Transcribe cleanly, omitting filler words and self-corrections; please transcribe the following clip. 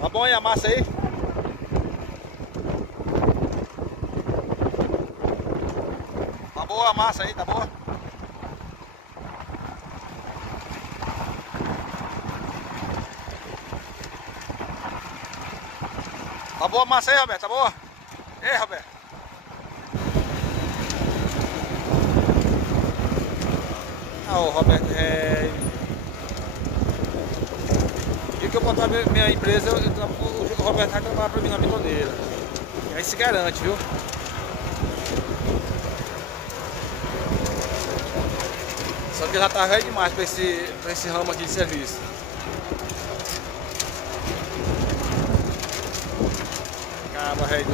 Tá bom aí a massa aí? Tá boa a massa aí, tá boa? Tá boa a massa aí, Roberto? Tá boa? Ei, Roberto. Ah, o Roberto, e que eu botar minha empresa, o Roberto vai trabalhar pra mim na bitoneira. E aí se garante, viu? Só que já tá velho demais pra esse ramo aqui de serviço. Acaba, velho,